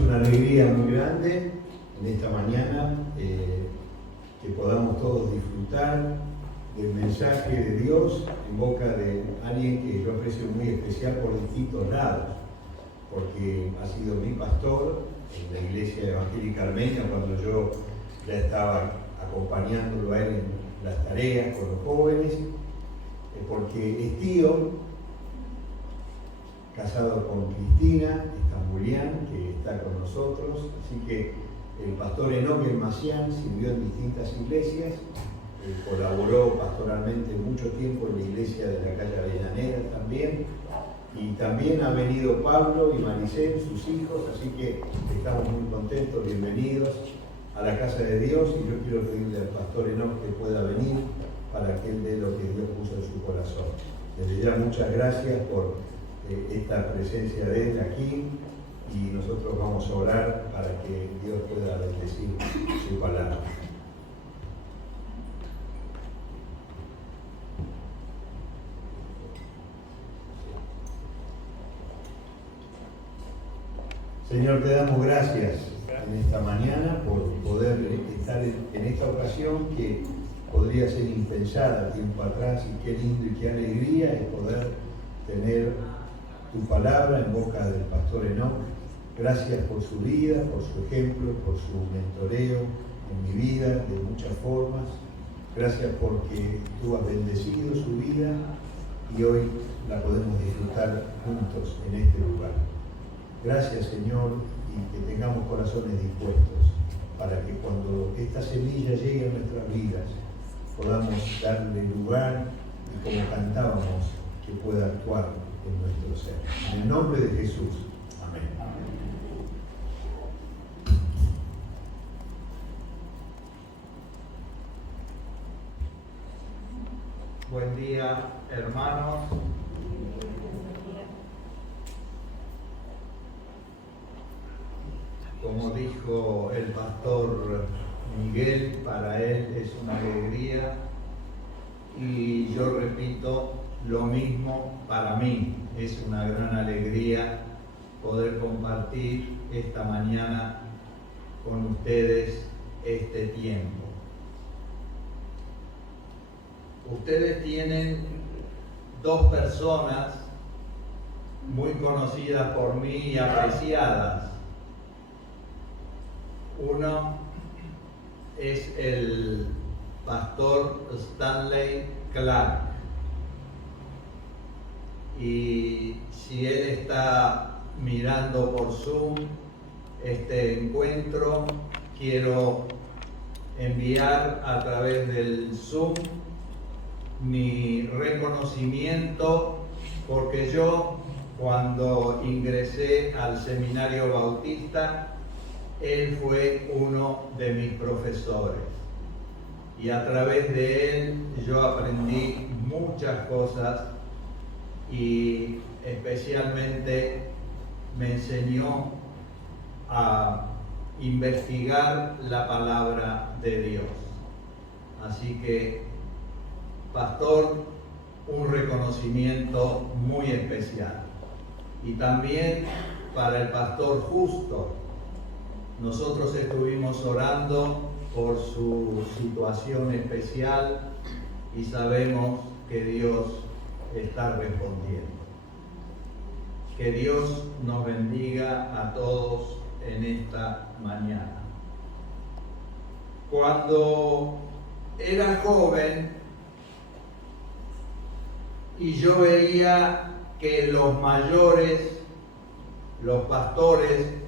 una alegría muy grande en esta mañana que podamos todos disfrutar del mensaje de Dios en boca de alguien que yo aprecio muy especial por distintos lados, porque ha sido mi pastor en la Iglesia Evangélica Armenia cuando yo ya estaba acompañándolo a él en las tareas con los jóvenes, porque es tío, casado con Cristina Estambulián, que está con nosotros, así que el pastor Enoch Macián sirvió en distintas iglesias, colaboró pastoralmente mucho tiempo en la iglesia de la calle Avellaneda también, y también ha venido Pablo y Maricel, sus hijos, así que estamos muy contentos, bienvenidos a la casa de Dios, y yo quiero pedirle al pastor Enoch que pueda venir para que él dé lo que Dios puso en su corazón. Desde ya muchas gracias por esta presencia de él aquí, y nosotros vamos a orar para que Dios pueda bendecir su palabra. Señor, te damos gracias en esta mañana por poder estar en esta ocasión que podría ser impensada tiempo atrás, y qué lindo y qué alegría es poder tener tu palabra en boca del pastor Enoch. Gracias por su vida, por su ejemplo, por su mentoreo en mi vida de muchas formas. Gracias porque tú has bendecido su vida y hoy la podemos disfrutar juntos en este lugar. Gracias, Señor, y que tengamos corazones dispuestos para que cuando esta semilla llegue a nuestras vidas podamos darle lugar y, como cantábamos, que pueda actuar en nuestro ser. En el nombre de Jesús. Amén. Buen día, hermanos. Como dijo el pastor Miguel, para él es una alegría, y yo repito lo mismo, para mí es una gran alegría poder compartir esta mañana con ustedes este tiempo. Ustedes tienen dos personas muy conocidas por mí y apreciadas. Uno es el pastor Stanley Clark, y si él está mirando por Zoom este encuentro, quiero enviar a través del Zoom mi reconocimiento, porque yo, cuando ingresé al seminario bautista, él fue uno de mis profesores, y a través de él yo aprendí muchas cosas, y especialmente me enseñó a investigar la palabra de Dios. Así que, pastor, un reconocimiento muy especial. Y también para el pastor Justo. Nosotros estuvimos orando por su situación especial y sabemos que Dios está respondiendo. Que Dios nos bendiga a todos en esta mañana. Cuando era joven y yo veía que los mayores, los pastores,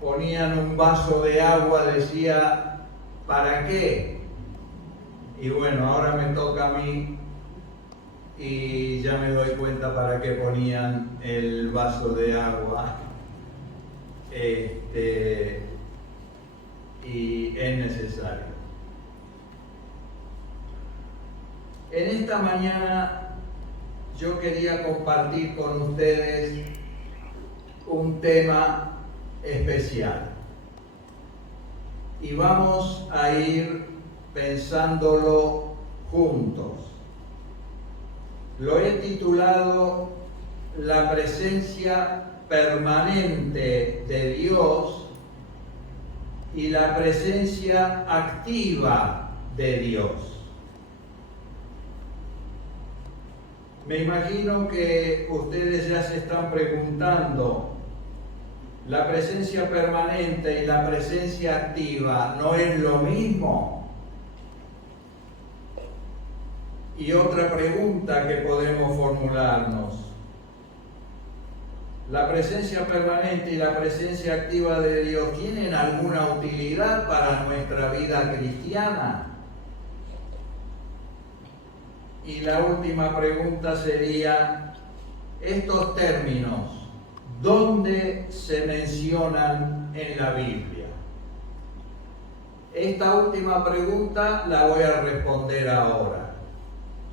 ponían un vaso de agua, decía, ¿para qué? Y bueno, ahora me toca a mí y ya me doy cuenta para qué ponían el vaso de agua. Y es necesario. En esta mañana yo quería compartir con ustedes un tema especial, y vamos a ir pensándolo juntos. Lo he titulado La presencia permanente de Dios y la presencia activa de Dios. Me imagino que ustedes ya se están preguntando, ¿la presencia permanente y la presencia activa no es lo mismo? Y otra pregunta que podemos formularnos, ¿la presencia permanente y la presencia activa de Dios tienen alguna utilidad para nuestra vida cristiana? Y la última pregunta sería, estos términos, ¿dónde se mencionan en la Biblia? Esta última pregunta la voy a responder ahora.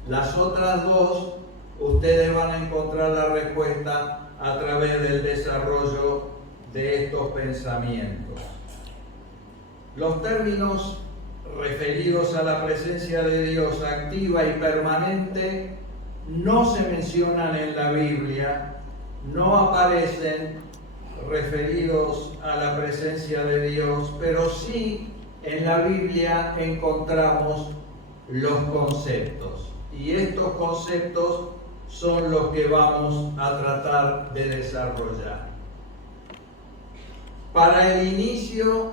Las otras dos, ustedes van a encontrar la respuesta a través del desarrollo de estos pensamientos. Los términos referidos a la presencia de Dios activa y permanente no se mencionan en la Biblia, no aparecen referidos a la presencia de Dios, pero sí en la Biblia encontramos los conceptos. Y estos conceptos son los que vamos a tratar de desarrollar. Para el inicio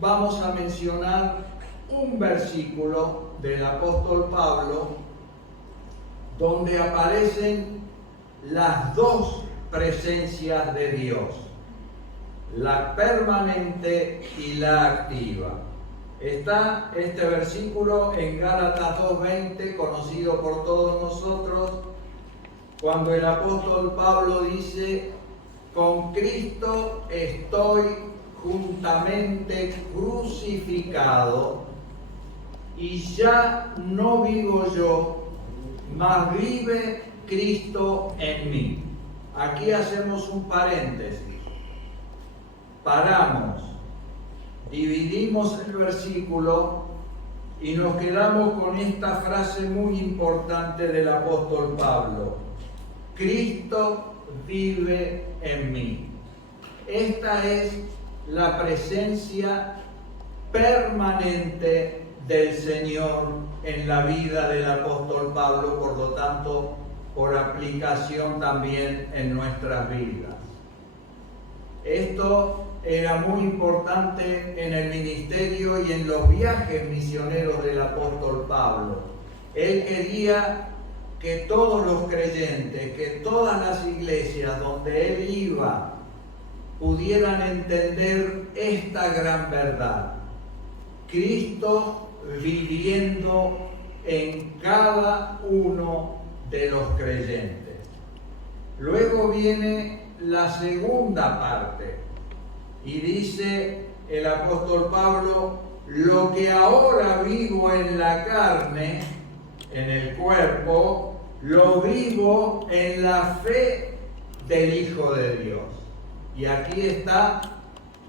vamos a mencionar un versículo del apóstol Pablo donde aparecen las dos presencias de Dios, la permanente y la activa. Está este versículo en Gálatas 2:20, conocido por todos nosotros, cuando el apóstol Pablo dice: con Cristo estoy juntamente crucificado, y ya no vivo yo, mas vive Cristo en mí. Aquí hacemos un paréntesis. Paramos, dividimos el versículo y nos quedamos con esta frase muy importante del apóstol Pablo: Cristo vive en mí. Esta es la presencia permanente del Señor en la vida del apóstol Pablo, por lo tanto, por aplicación también en nuestras vidas. Esto era muy importante en el ministerio y en los viajes misioneros del apóstol Pablo. Él quería que todos los creyentes, que todas las iglesias donde él iba, pudieran entender esta gran verdad: Cristo viviendo en cada uno de los creyentes. Luego viene la segunda parte y dice el apóstol Pablo: lo que ahora vivo en la carne, en el cuerpo, lo vivo en la fe del Hijo de Dios. Y aquí está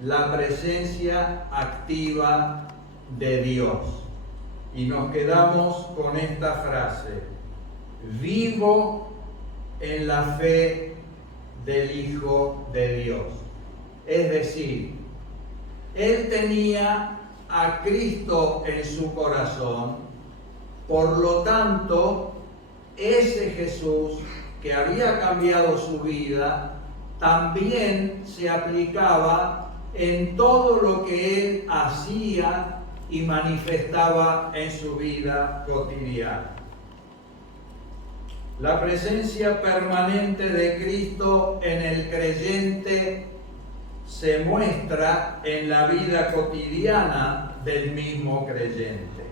la presencia activa de Dios. Y nos quedamos con esta frase: vivo en la fe del Hijo de Dios. Es decir, él tenía a Cristo en su corazón, por lo tanto, ese Jesús que había cambiado su vida también se aplicaba en todo lo que él hacía y manifestaba en su vida cotidiana. La presencia permanente de Cristo en el creyente se muestra en la vida cotidiana del mismo creyente.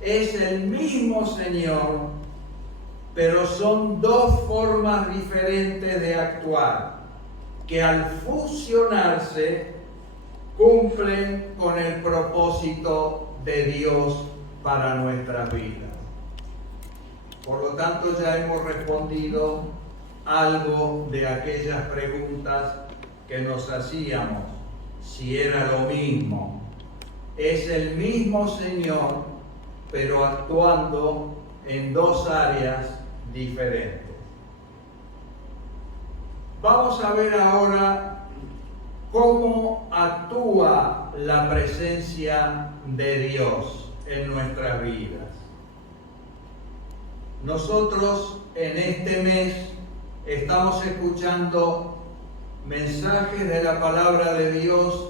Es el mismo Señor, pero son dos formas diferentes de actuar, que al fusionarse cumplen con el propósito de Dios para nuestras vidas. Por lo tanto, ya hemos respondido algo de aquellas preguntas que nos hacíamos, si era lo mismo. Es el mismo Señor, pero actuando en dos áreas diferentes. Vamos a ver ahora cómo actúa la presencia de Dios en nuestras vidas. Nosotros en este mes estamos escuchando mensajes de la palabra de Dios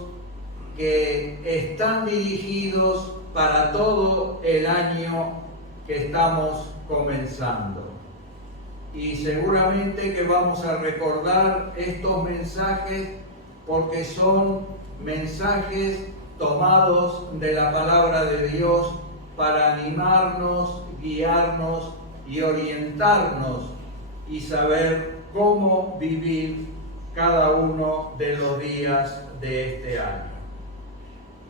que están dirigidos para todo el año que estamos comenzando. Y seguramente que vamos a recordar estos mensajes porque son mensajes tomados de la palabra de Dios para animarnos, guiarnos y orientarnos y saber cómo vivir cada uno de los días de este año.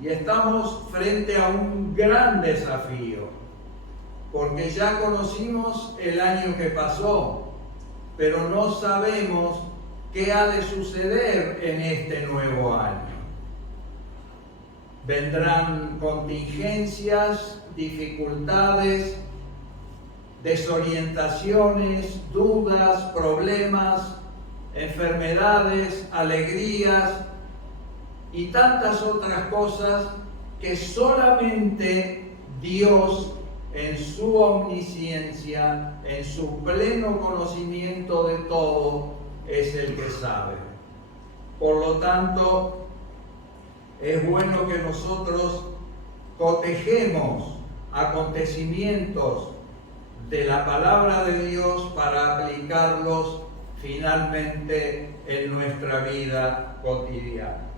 Y estamos frente a un gran desafío, porque ya conocimos el año que pasó, pero no sabemos qué ha de suceder en este nuevo año. Vendrán contingencias, dificultades, desorientaciones, dudas, problemas, enfermedades, alegrías y tantas otras cosas que solamente Dios, en su omnisciencia, en su pleno conocimiento de todo, es el que sabe. Por lo tanto, es bueno que nosotros cotejemos acontecimientos de la palabra de Dios para aplicarlos finalmente en nuestra vida cotidiana.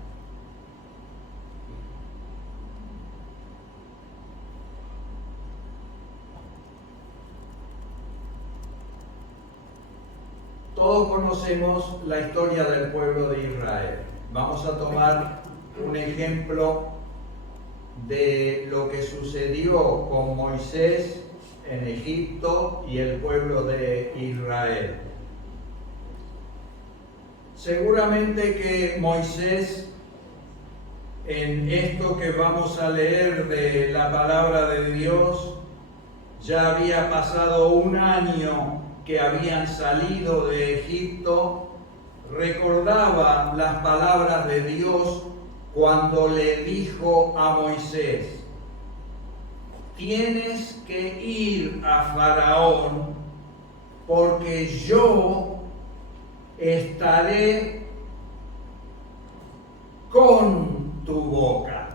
Todos conocemos la historia del pueblo de Israel. Vamos a tomar un ejemplo de lo que sucedió con Moisés en Egipto y el pueblo de Israel. Seguramente que Moisés, en esto que vamos a leer de la palabra de Dios, ya había pasado un año que habían salido de Egipto, recordaba las palabras de Dios cuando le dijo a Moisés: tienes que ir a Faraón porque yo estaré con tu boca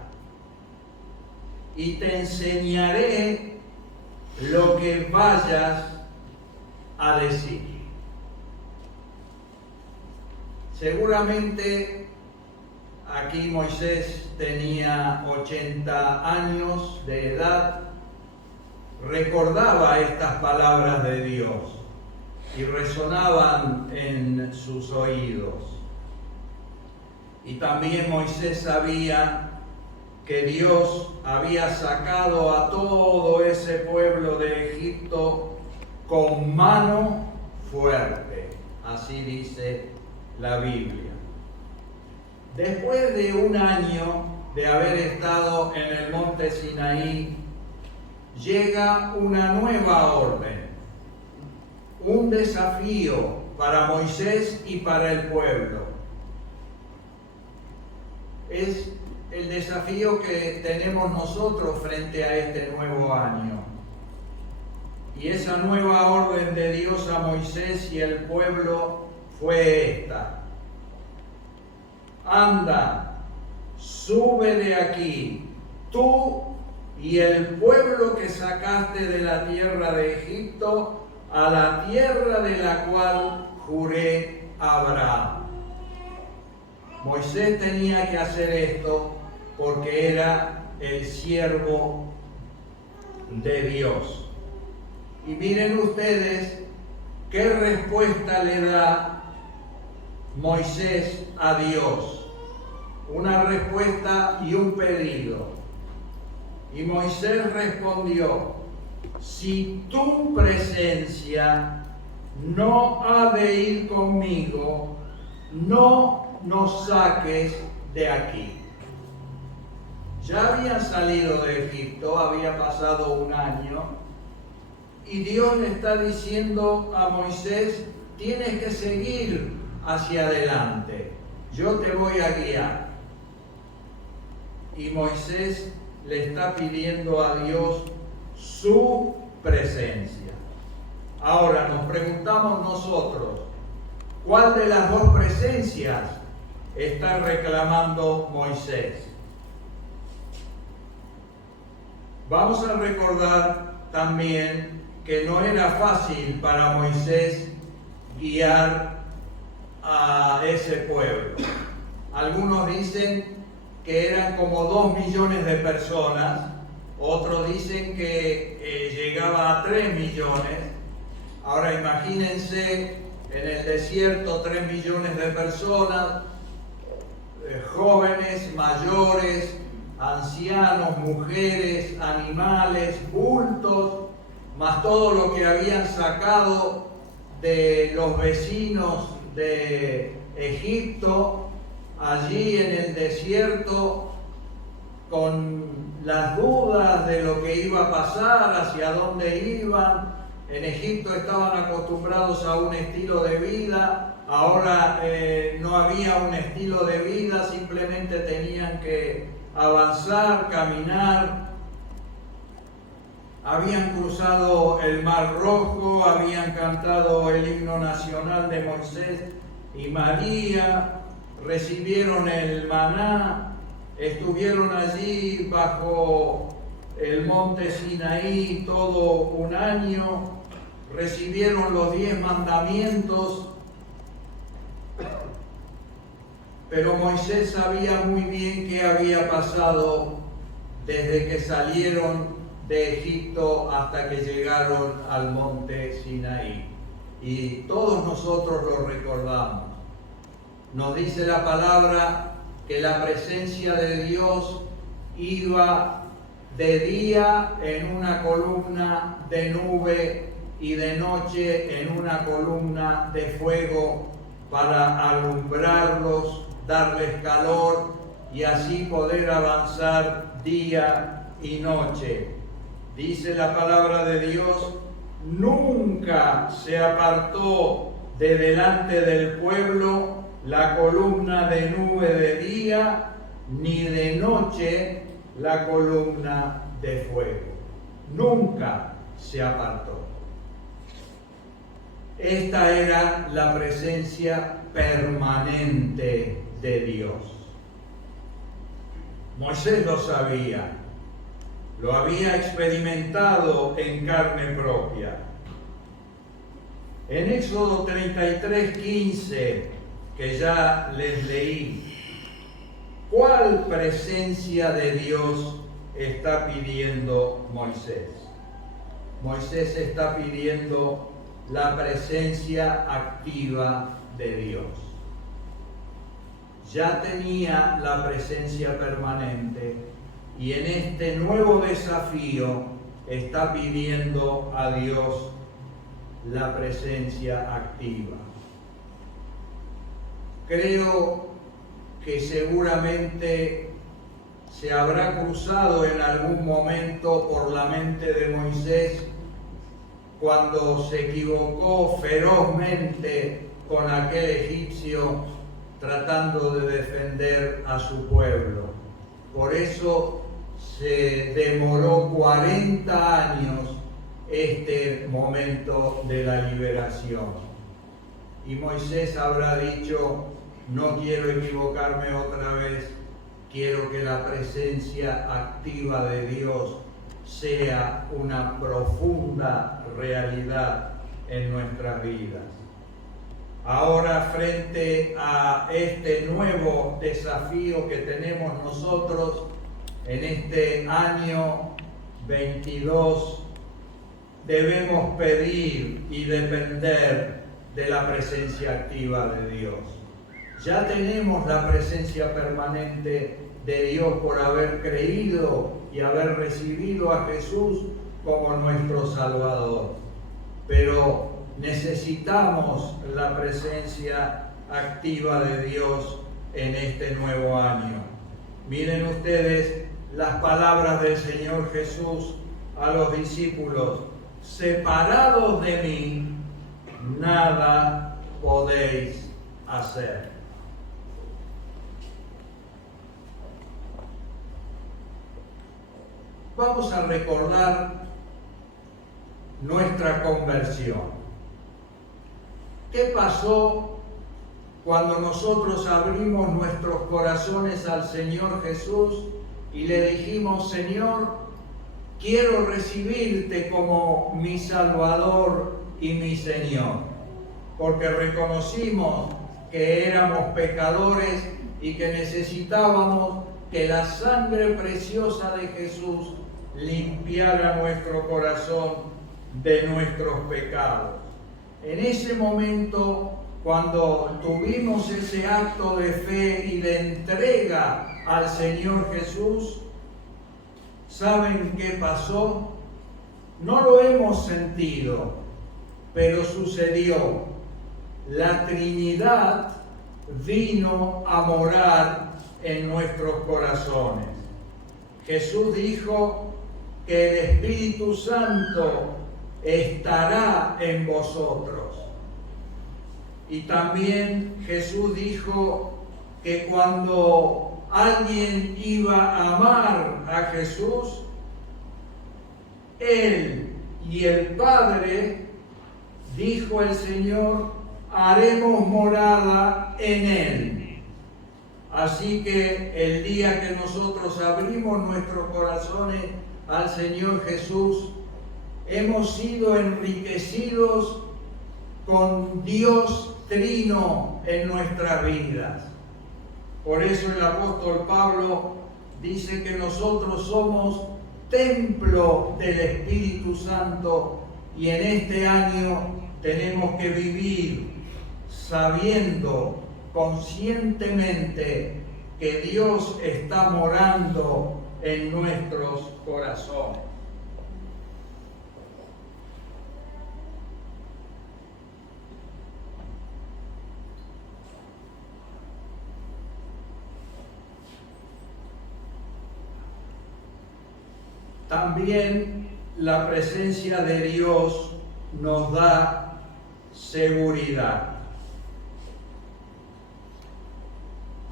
y te enseñaré lo que vayas a decir. Seguramente aquí Moisés tenía 80 años de edad, recordaba estas palabras de Dios y resonaban en sus oídos. Y también Moisés sabía que Dios había sacado a todo ese pueblo de Egipto con mano fuerte, así dice la Biblia. Después de un año de haber estado en el monte Sinaí, llega una nueva orden, un desafío para Moisés y para el pueblo. Es el desafío que tenemos nosotros frente a este nuevo año. Y esa nueva orden de Dios a Moisés y el pueblo fue esta: anda, sube de aquí, tú y el pueblo que sacaste de la tierra de Egipto, a la tierra de la cual juré a Abraham. Moisés tenía que hacer esto porque era el siervo de Dios. Y miren ustedes qué respuesta le da Moisés a Dios. Una respuesta y un pedido. Y Moisés respondió: si tu presencia no ha de ir conmigo, no nos saques de aquí. Ya habían salido de Egipto, había pasado un año, y Dios le está diciendo a Moisés: tienes que seguir hacia adelante, yo te voy a guiar. Y Moisés le está pidiendo a Dios su presencia. Ahora nos preguntamos nosotros, ¿cuál de las dos presencias está reclamando Moisés? Vamos a recordar también que no era fácil para Moisés guiar a ese pueblo. Algunos dicen que eran como 2 millones de personas, otros dicen que llegaba a 3 millones. Ahora imagínense en el desierto 3 millones de personas, jóvenes, mayores, ancianos, mujeres, animales, bultos, más todo lo que habían sacado de los vecinos de Egipto, allí en el desierto, con las dudas de lo que iba a pasar, hacia dónde iban. En Egipto estaban acostumbrados a un estilo de vida, ahora no había un estilo de vida, simplemente tenían que avanzar, caminar. Habían cruzado el Mar Rojo, habían cantado el himno nacional de Moisés y María, recibieron el maná, estuvieron allí bajo el monte Sinaí todo un año, recibieron los 10 mandamientos, pero Moisés sabía muy bien qué había pasado desde que salieron de Egipto hasta que llegaron al monte Sinaí. Y todos nosotros lo recordamos. Nos dice la palabra que la presencia de Dios iba de día en una columna de nube y de noche en una columna de fuego para alumbrarlos, darles calor y así poder avanzar día y noche. Dice la palabra de Dios, nunca se apartó de delante del pueblo la columna de nube de día, ni de noche la columna de fuego. Nunca se apartó. Esta era la presencia permanente de Dios. Moisés lo sabía, lo había experimentado en carne propia. En Éxodo 33:15, que ya les leí, ¿cuál presencia de Dios está pidiendo Moisés? Moisés está pidiendo la presencia activa de Dios. Ya tenía la presencia permanente y en este nuevo desafío está pidiendo a Dios la presencia activa. Creo que seguramente se habrá cruzado en algún momento por la mente de Moisés cuando se equivocó ferozmente con aquel egipcio tratando de defender a su pueblo. Por eso se demoró 40 años este momento de la liberación. Y Moisés habrá dicho, no quiero equivocarme otra vez, quiero que la presencia activa de Dios sea una profunda realidad en nuestras vidas. Ahora, frente a este nuevo desafío que tenemos nosotros en este año 22, debemos pedir y depender de la presencia activa de Dios. Ya tenemos la presencia permanente de Dios por haber creído y haber recibido a Jesús como nuestro Salvador. Pero necesitamos la presencia activa de Dios en este nuevo año. Miren ustedes las palabras del Señor Jesús a los discípulos: separados de mí, nada podéis hacer. Vamos a recordar nuestra conversión. ¿Qué pasó cuando nosotros abrimos nuestros corazones al Señor Jesús y le dijimos: Señor, quiero recibirte como mi Salvador y mi Señor? Porque reconocimos que éramos pecadores y que necesitábamos que la sangre preciosa de Jesús limpiara nuestro corazón de nuestros pecados. En ese momento, cuando tuvimos ese acto de fe y de entrega al Señor Jesús, ¿saben qué pasó? No lo hemos sentido, pero sucedió. La Trinidad vino a morar en nuestros corazones. Jesús dijo que el Espíritu Santo estará en vosotros. Y también Jesús dijo que cuando alguien iba a amar a Jesús, Él y el Padre, dijo el Señor, haremos morada en Él. Así que el día que nosotros abrimos nuestros corazones al Señor Jesús, hemos sido enriquecidos con Dios Trino en nuestras vidas. Por eso el apóstol Pablo dice que nosotros somos templo del Espíritu Santo, y en este año tenemos que vivir sabiendo conscientemente que Dios está morando en nuestros corazones. También la presencia de Dios nos da seguridad.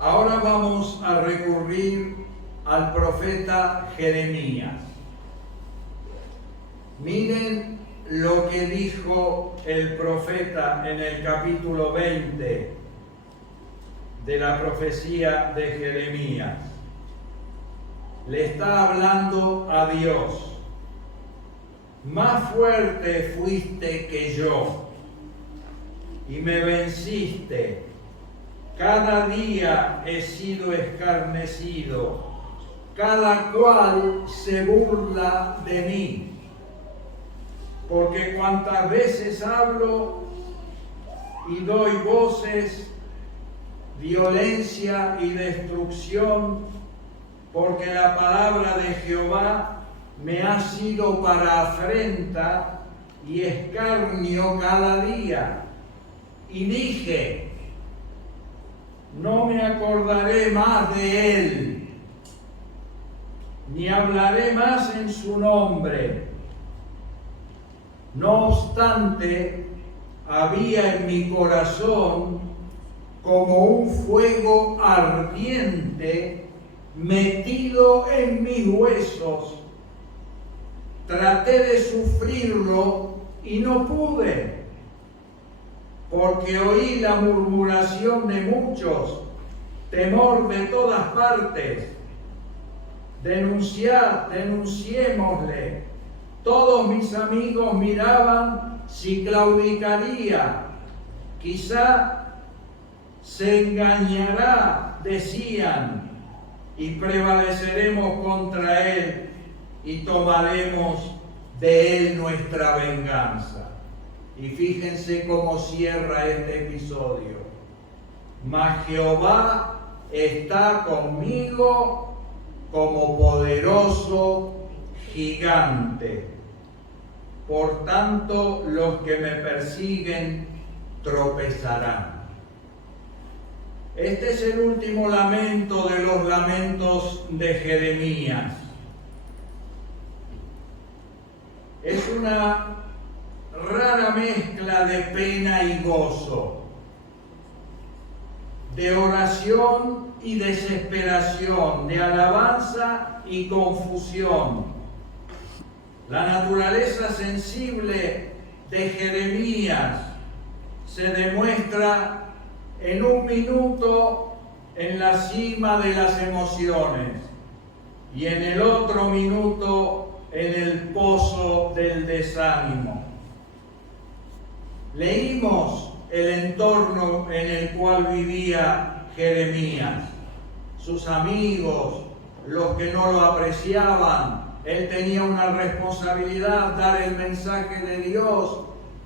Ahora vamos a recurrir al profeta Jeremías. Miren lo que dijo el profeta en el capítulo 20 de la profecía de Jeremías. Le está hablando a Dios. Más fuerte fuiste que yo y me venciste. Cada día he sido escarnecido. Cada cual se burla de mí. Porque cuantas veces hablo y doy voces, violencia y destrucción, porque la palabra de Jehová me ha sido para afrenta y escarnio cada día. Y dije, no me acordaré más de él, ni hablaré más en su nombre. No obstante, había en mi corazón como un fuego ardiente metido en mis huesos. Traté de sufrirlo y no pude, porque oí la murmuración de muchos, temor de todas partes. Denunciémosle. Todos mis amigos miraban si claudicaría. Quizá se engañará, decían, y prevaleceremos contra él y tomaremos de él nuestra venganza. Y fíjense cómo cierra este episodio. Mas Jehová está conmigo como poderoso gigante. Por tanto, los que me persiguen tropezarán. Este es el último lamento de los lamentos de Jeremías. Es una rara mezcla de pena y gozo. de oración y desesperación, de alabanza y confusión. La naturaleza sensible de Jeremías se demuestra en un minuto en la cima de las emociones y en el otro minuto en el pozo del desánimo. Leímos el entorno en el cual vivía Jeremías, sus amigos, los que no lo apreciaban. Él tenía una responsabilidad, dar el mensaje de Dios,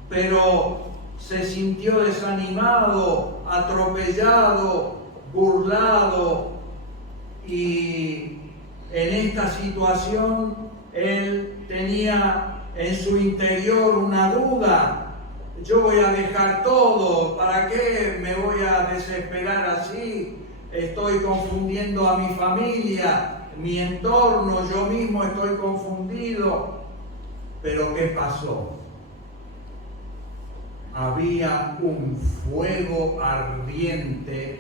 pero se sintió desanimado, atropellado, burlado, y en esta situación él tenía en su interior una duda. Yo voy a dejar todo, ¿para qué me voy a desesperar así? Estoy confundiendo a mi familia, mi entorno, yo mismo estoy confundido. Pero ¿qué pasó? Había un fuego ardiente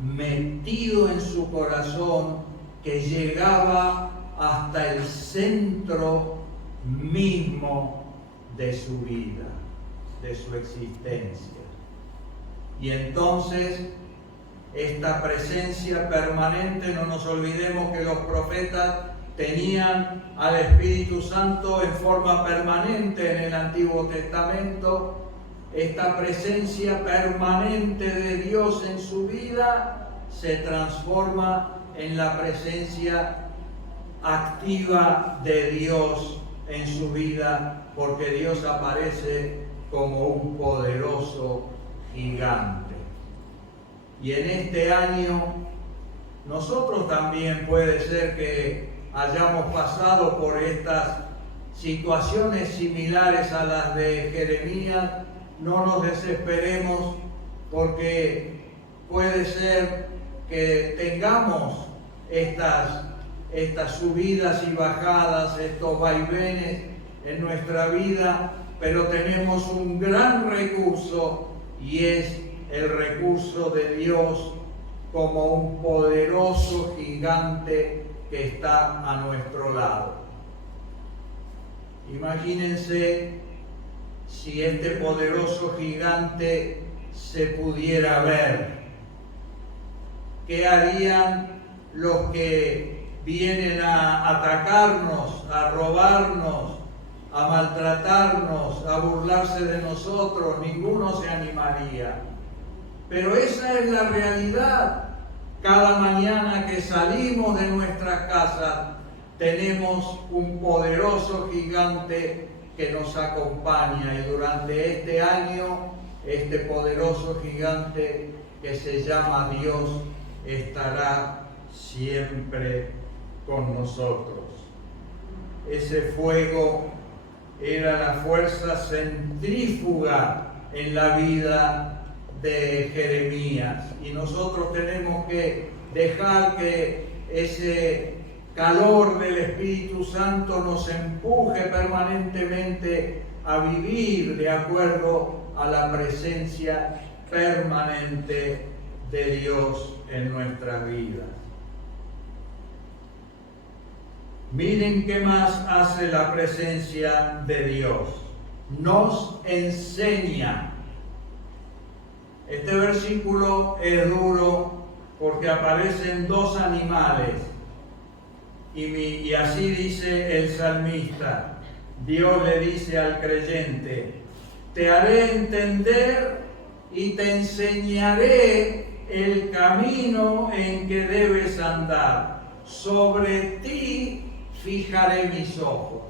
metido en su corazón que llegaba hasta el centro mismo de su vida, de su existencia. Y entonces esta presencia permanente, no nos olvidemos que los profetas tenían al Espíritu Santo en forma permanente en el Antiguo Testamento. Esta presencia permanente de Dios en su vida se transforma en la presencia activa de Dios en su vida, porque Dios aparece como un poderoso gigante. Y en este año nosotros también puede ser que hayamos pasado por estas situaciones similares a las de Jeremías. No nos desesperemos, porque puede ser que tengamos estas subidas y bajadas, estos vaivenes en nuestra vida, pero tenemos un gran recurso, y es el recurso de Dios como un poderoso gigante que está a nuestro lado. Imagínense si este poderoso gigante se pudiera ver. ¿Qué harían los que vienen a atacarnos, a robarnos, a maltratarnos, a burlarse de nosotros? Ninguno se animaría. Pero esa es la realidad. Cada mañana que salimos de nuestras casas tenemos un poderoso gigante que nos acompaña, y durante este año este poderoso gigante que se llama Dios estará siempre con nosotros. Ese fuego era la fuerza centrífuga en la vida de Jeremías, y nosotros tenemos que dejar que ese calor del Espíritu Santo nos empuje permanentemente a vivir de acuerdo a la presencia permanente de Dios en nuestras vidas. Miren qué más hace la presencia de Dios. Nos enseña. Este versículo es duro porque aparecen dos animales. Y así dice el salmista. Dios le dice al creyente: te haré entender y te enseñaré el camino en que debes andar. Sobre ti fijaré mis ojos.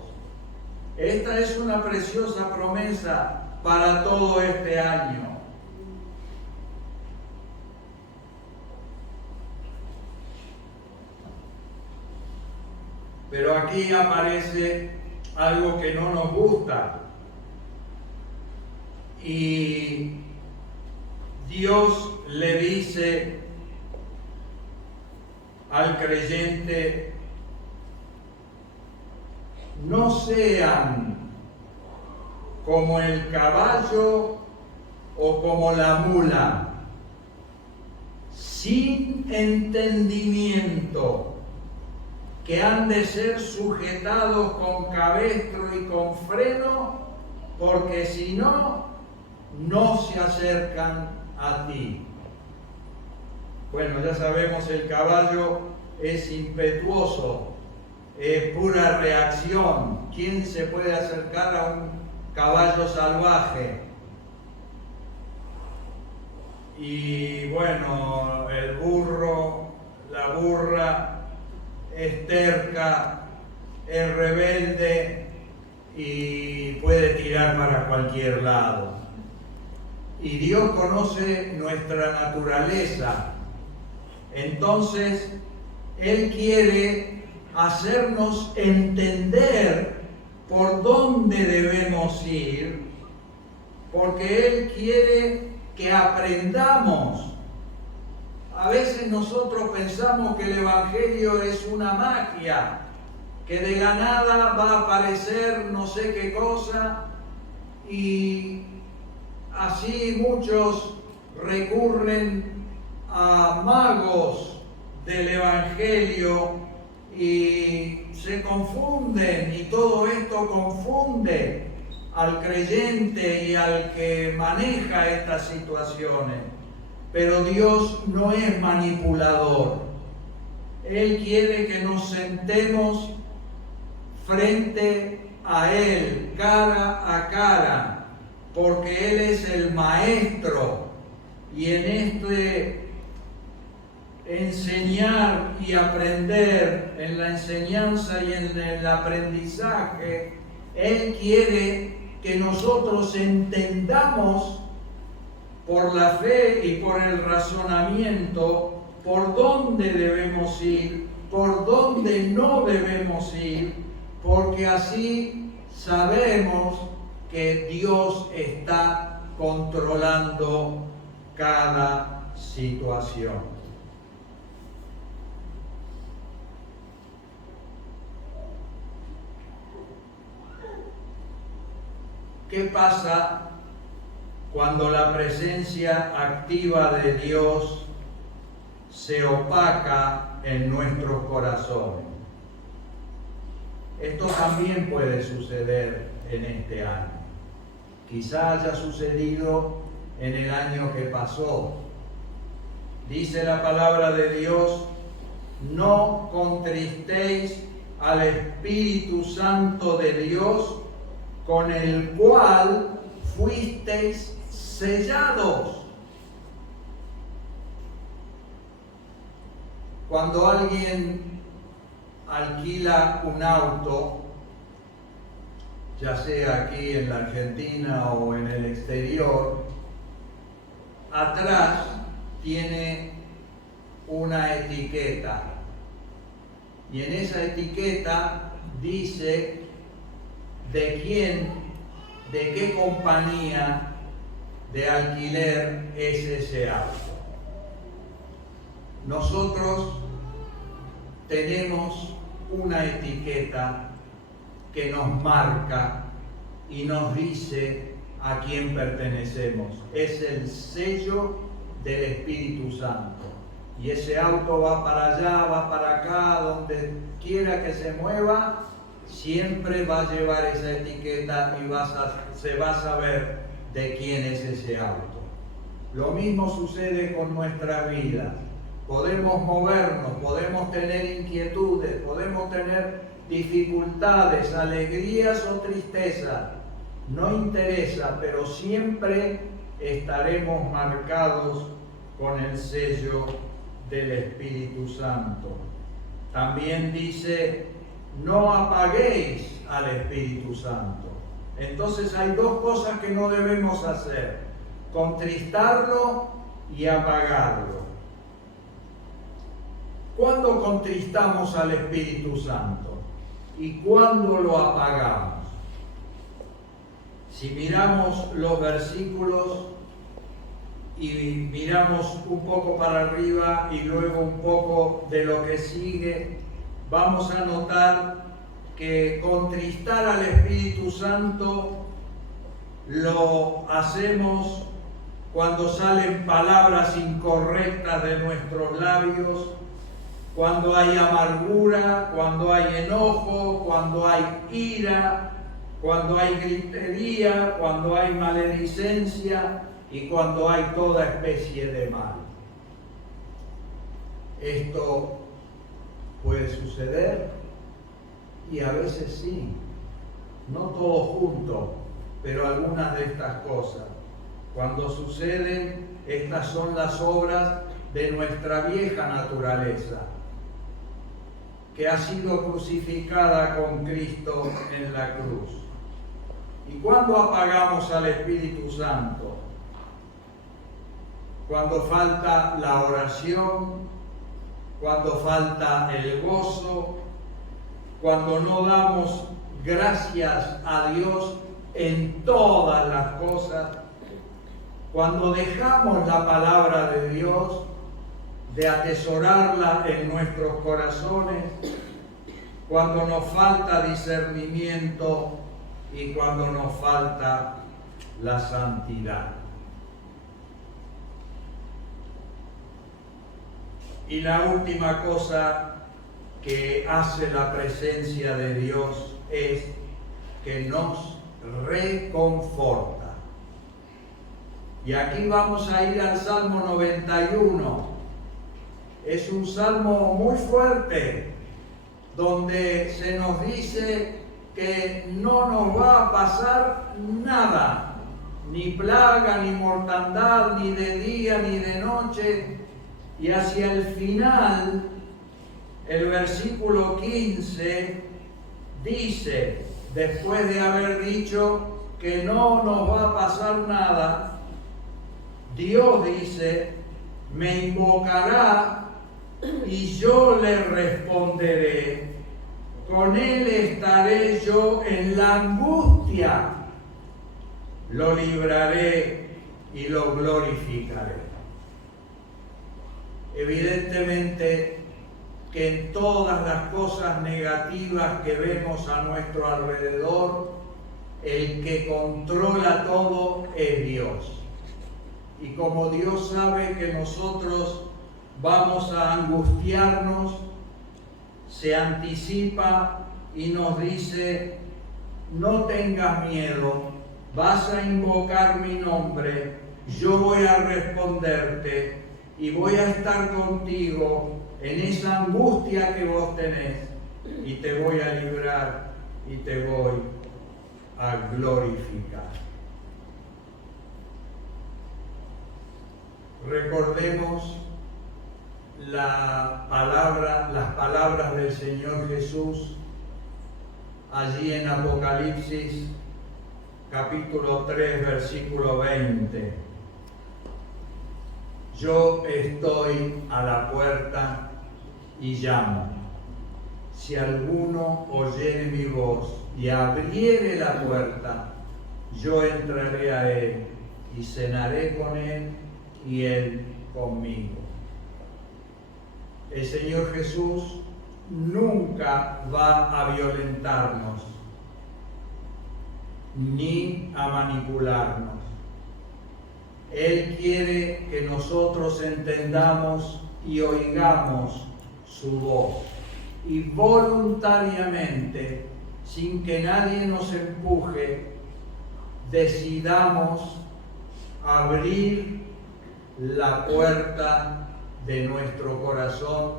Esta es una preciosa promesa para todo este año. Pero aquí aparece algo que no nos gusta. Y Dios le dice al creyente: no sean como el caballo o como la mula, sin entendimiento, que han de ser sujetados con cabestro y con freno, porque si no, no se acercan a ti. Bueno, ya sabemos, el caballo es impetuoso, es pura reacción. ¿Quién se puede acercar a un caballo salvaje? Y bueno, el burro, la burra, es terca, es rebelde y puede tirar para cualquier lado. Y Dios conoce nuestra naturaleza. Entonces, Él quiere hacernos entender por dónde debemos ir, porque Él quiere que aprendamos. A veces nosotros pensamos que el Evangelio es una magia, que de la nada va a aparecer no sé qué cosa, y así muchos recurren a magos del Evangelio y se confunden, y todo esto confunde al creyente y al que maneja estas situaciones. Pero Dios no es manipulador. Él quiere que nos sentemos frente a Él, cara a cara, porque Él es el maestro, y en este enseñar y aprender, en la enseñanza y en el aprendizaje, Él quiere que nosotros entendamos por la fe y por el razonamiento por dónde debemos ir, por dónde no debemos ir, porque así sabemos que Dios está controlando cada situación. ¿Qué pasa cuando la presencia activa de Dios se opaca en nuestros corazones? Esto también puede suceder en este año. Quizá haya sucedido en el año que pasó. Dice la palabra de Dios: no contristéis al Espíritu Santo de Dios, con el cual fuisteis sellados. Cuando alguien alquila un auto, ya sea aquí en la Argentina o en el exterior, atrás tiene una etiqueta, y en esa etiqueta dice de quién, de qué compañía de alquiler es ese auto. Nosotros tenemos una etiqueta que nos marca y nos dice a quién pertenecemos. Es el sello del Espíritu Santo. Y ese auto va para allá, va para acá, donde quiera que se mueva, siempre va a llevar esa etiqueta y se va a saber de quién es ese auto. Lo mismo sucede con nuestra vida. Podemos movernos, podemos tener inquietudes, podemos tener dificultades, alegrías o tristezas. No interesa, pero siempre estaremos marcados con el sello del Espíritu Santo. También dice: no apaguéis al Espíritu Santo. Entonces hay dos cosas que no debemos hacer: contristarlo y apagarlo. ¿Cuándo contristamos al Espíritu Santo? ¿Y cuándo lo apagamos? Si miramos los versículos y miramos un poco para arriba y luego un poco de lo que sigue, vamos a notar que contristar al Espíritu Santo lo hacemos cuando salen palabras incorrectas de nuestros labios, cuando hay amargura, cuando hay enojo, cuando hay ira, cuando hay gritería, cuando hay maledicencia y cuando hay toda especie de mal. Esto puede suceder y a veces sí, no todo junto, pero algunas de estas cosas. Cuando suceden, estas son las obras de nuestra vieja naturaleza, que ha sido crucificada con Cristo en la cruz. ¿Y cuándo apagamos al Espíritu Santo? Cuando falta la oración, cuando falta el gozo, cuando no damos gracias a Dios en todas las cosas, cuando dejamos la palabra de Dios de atesorarla en nuestros corazones, cuando nos falta discernimiento y cuando nos falta la santidad. Y la última cosa que hace la presencia de Dios es que nos reconforta. Y aquí vamos a ir al Salmo 91. Es un salmo muy fuerte, donde se nos dice que no nos va a pasar nada, ni plaga, ni mortandad, ni de día, ni de noche. Y hacia el final, el versículo 15 dice, después de haber dicho que no nos va a pasar nada, Dios dice, me invocará y yo le responderé, con él estaré yo en la angustia, lo libraré y lo glorificaré. Evidentemente que en todas las cosas negativas que vemos a nuestro alrededor, el que controla todo es Dios. Y como Dios sabe que nosotros vamos a angustiarnos, se anticipa y nos dice, no tengas miedo, vas a invocar mi nombre, yo voy a responderte y voy a estar contigo en esa angustia que vos tenés y te voy a librar y te voy a glorificar. Recordemos las palabras del Señor Jesús allí en Apocalipsis capítulo 3 versículo 20. Yo estoy a la puerta y llamo. Si alguno oyere mi voz y abriere la puerta, yo entraré a él y cenaré con él y él conmigo. El Señor Jesús nunca va a violentarnos ni a manipularnos. Él quiere que nosotros entendamos y oigamos su voz y voluntariamente, sin que nadie nos empuje, decidamos abrir la puerta de nuestro corazón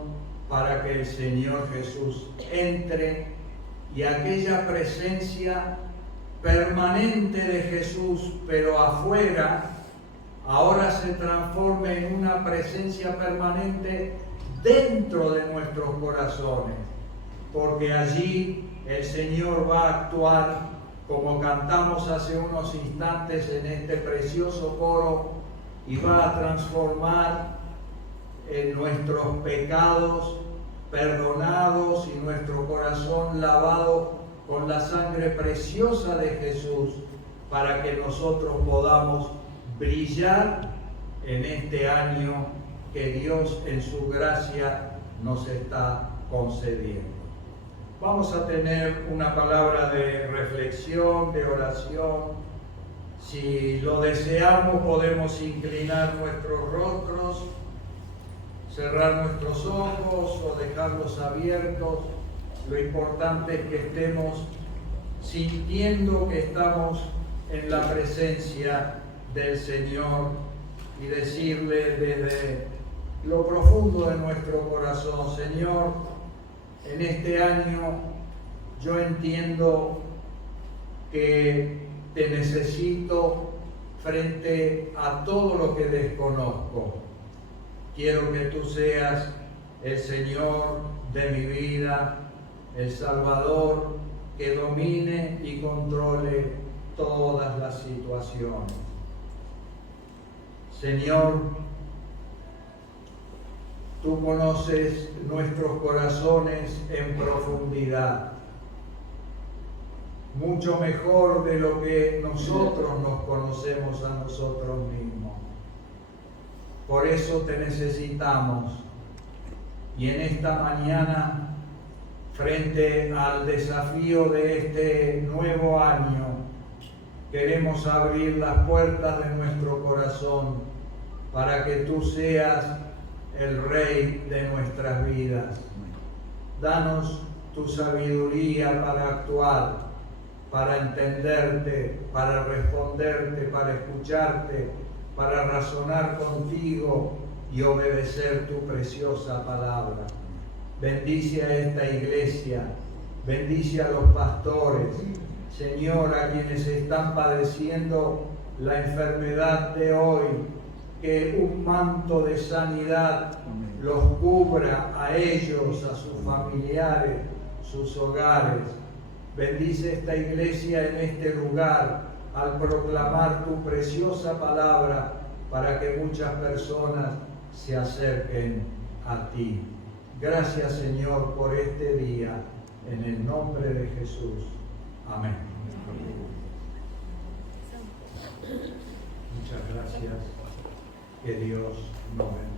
para que el Señor Jesús entre y aquella presencia permanente de Jesús, pero afuera, ahora se transforme en una presencia permanente dentro de nuestros corazones, porque allí el Señor va a actuar, como cantamos hace unos instantes en este precioso coro, y va a transformar en nuestros pecados perdonados y nuestro corazón lavado con la sangre preciosa de Jesús, para que nosotros podamos brillar en este año que Dios en su gracia nos está concediendo. Vamos a tener una palabra de reflexión, de oración. Si lo deseamos, podemos inclinar nuestros rostros, cerrar nuestros ojos o dejarlos abiertos. Lo importante es que estemos sintiendo que estamos en la presencia del Señor y decirle desde lo profundo de nuestro corazón: Señor, en este año yo entiendo que te necesito frente a todo lo que desconozco. Quiero que tú seas el Señor de mi vida, el Salvador que domine y controle todas las situaciones. Señor, tú conoces nuestros corazones en profundidad, mucho mejor de lo que nosotros nos conocemos a nosotros mismos. Por eso te necesitamos. Y en esta mañana, frente al desafío de este nuevo año, queremos abrir las puertas de nuestro corazón para que tú seas el Rey de nuestras vidas. Danos tu sabiduría para actuar, para entenderte, para responderte, para escucharte, para razonar contigo y obedecer tu preciosa palabra. Bendice a esta iglesia, bendice a los pastores, Señor, a quienes están padeciendo la enfermedad de hoy, que un manto de sanidad los cubra a ellos, a sus familiares, sus hogares. Bendice esta iglesia en este lugar al proclamar tu preciosa palabra para que muchas personas se acerquen a ti. Gracias, Señor, por este día, en el nombre de Jesús. Amén. Muchas gracias. Que Dios nos bendiga.